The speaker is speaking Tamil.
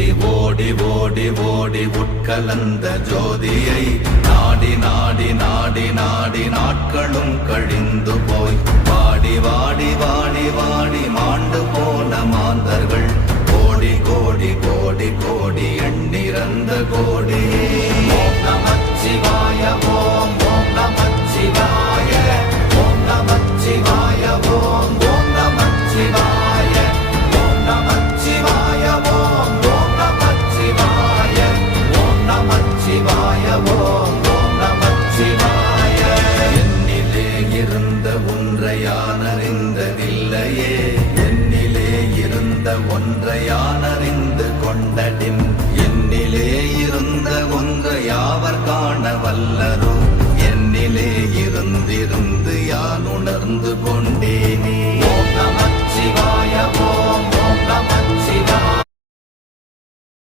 ஓடி ஓடி ஓடி உட்கலந்த ஜோதியை நாடி நாடி நாடி நாடி நாட்களும் கழிந்து போய் வாடி வாடி வாடி வாடி மாண்டு போன மாந்தர்கள்